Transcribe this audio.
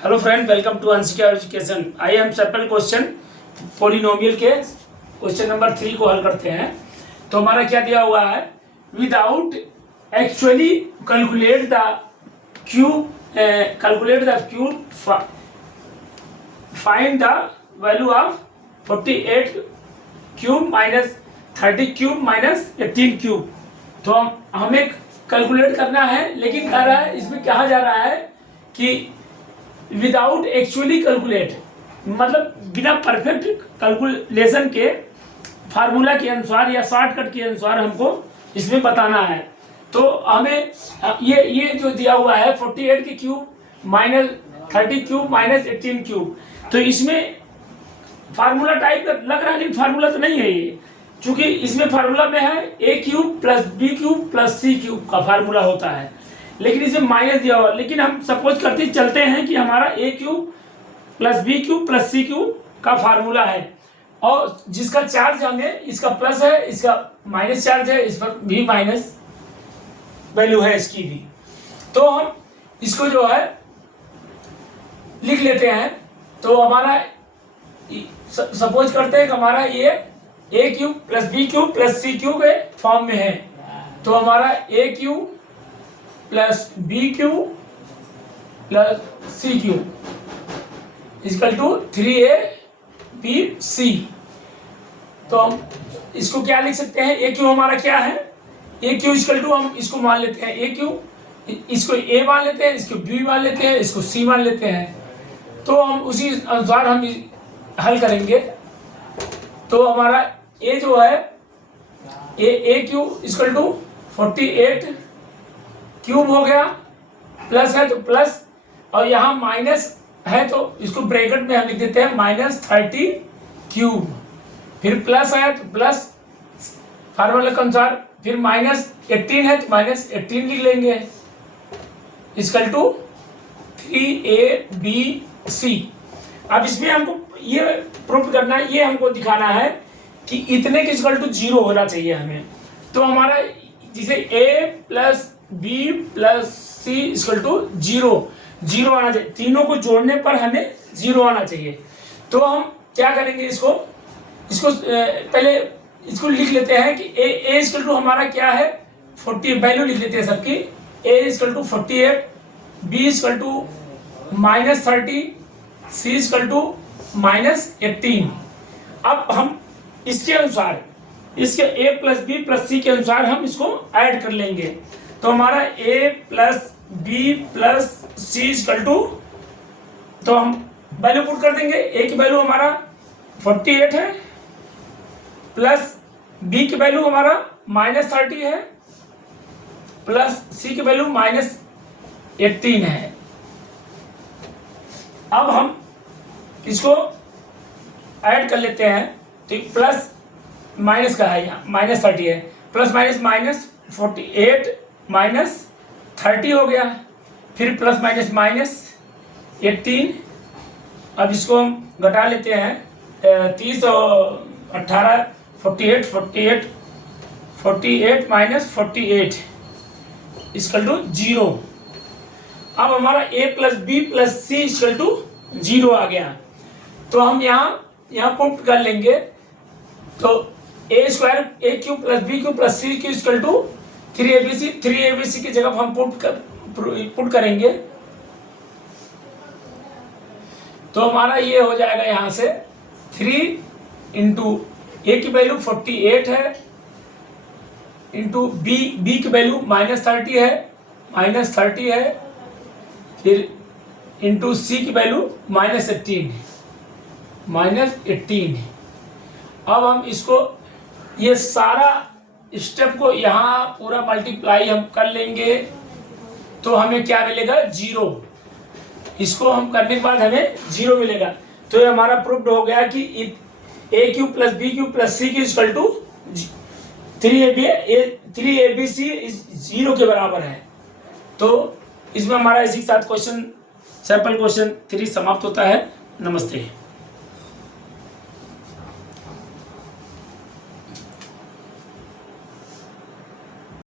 Hello friend, welcome to unsecure education. I am sample question polynomial के question number 3 को हल करते हैं। तो हमारा क्या दिया हुआ है, without actually calculate the cube find the value of 48 cube minus 30 cube minus 18 cube. तो हमें कैलकुलेट करना है, लेकिन कह रहा है, इसमें कहा जा रहा है कि विदाउट एक्चुअली कैलकुलेट, मतलब बिना परफेक्ट कैलकुलेशन के फार्मूला के अनुसार या शॉर्टकट के अनुसार हमको इसमें बताना है। तो हमें ये जो दिया हुआ है 48 के cube minus 30 cube minus 18 cube, तो इसमें फार्मूला टाइप का लग रहा है, लेकिन फार्मूला तो नहीं है ये, क्योंकि इसमें फार्मूला में है a cube plus B cube plus C cube का फार्मूला होता है, लेकिन इसमें माइनस दिया हुआ। लेकिन हम सपोज करते चलते हैं कि हमारा a cube plus B cube plus C cube का फार्मूला है, और जिसका चार्ज हमें, इसका प्लस है, इसका माइनस चार्ज है, इस पर भी माइनस वैल्यू है इसकी भी। तो हम इसको जो है लिख लेते हैं। तो हमारा सपोज करते हैं कि हमारा ये a cube plus B cube plus C cube के फॉर्म में है। तो हमारा a cube plus B cube plus C cube equal to 3abc। तो हम इसको क्या लिख सकते हैं, a क्यूब हमारा क्या है, a क्यूब इक्वल टू, हम इसको मान लेते हैं a क्यूब, इसको a मान लेते हैं, इसको b मान लेते हैं, इसको c मान लेते हैं। तो हम उसी अनुसार हम हल करेंगे। तो हमारा a जो है a cube equal to 48 cube हो गया, प्लस है तो प्लस, और यहाँ माइनस है तो इसको ब्रैकेट में हम लिख देते हैं माइनस 30 क्यूब, फिर प्लस है तो प्लस फार्मूला के अनुसार, फिर माइनस 18 है तो माइनस 18 लिख लेंगे, इक्वल टू 3abc। अब इसमें हमको ये प्रूव करना है, ये हमको दिखाना है कि इतने के इक्वल टू 0 होना चाहिए हमें। तो हमारा जिसे a plus B plus C equal to 0 आना चाहिए, तीनों को जोड़ने पर हमें 0 आना चाहिए। तो हम क्या करेंगे, इसको पहले इसको लिख लेते हैं कि a इक्वल टू हमारा क्या है 40, वैल्यू लिख लेते हैं सबकी। a equal to 48, b equal to minus 30, c equal to minus 18। अब हम इसके अनुसार, इसके a plus B plus C के अनुसार हम इसको ऐड कर लेंगे। तो हमारा a plus B plus C equal to, तो हम वैल्यू पुट कर देंगे। a की वैल्यू हमारा 48 है, प्लस b की वैल्यू हमारा माइनस 30 है, प्लस c की वैल्यू माइनस 18 है। अब हम इसको ऐड कर लेते हैं। तो प्लस माइनस का है, यहाँ माइनस 30 है, प्लस माइनस माइनस 48 माइनस 30 हो गया, फिर प्लस माइनस माइनस 18। अब इसको हम घटा लेते हैं, 30 और 18 48 माइनस 48 इक्वल टू 0। अब हमारा a plus B plus C equal to 0 आ गया। तो हम यहाँ पुट कर लेंगे। तो a square a cube plus B cube plus C cube equal to 3abc की जगह हम पुट करेंगे। तो हमारा ये हो जाएगा, यहाँ से 3 इंटू a की वैल्यू 48 है, इंटू बी की वैल्यू माइनस 30 है, फिर इंटू सी की वैल्यू माइनस 18। अब हम इसको, ये सारा स्टेप को यहाँ पूरा मल्टीप्लाई हम कर लेंगे। तो हमें क्या मिलेगा, 0। इसको हम करने के बाद हमें 0 मिलेगा। तो ये हमारा प्रूव्ड हो गया कि a cube plus B cube plus C cube equal to 3abc 0 के बराबर है। तो इसमें हमारा इसी के साथ सैंपल क्वेश्चन 3 समाप्त होता है। नमस्ते।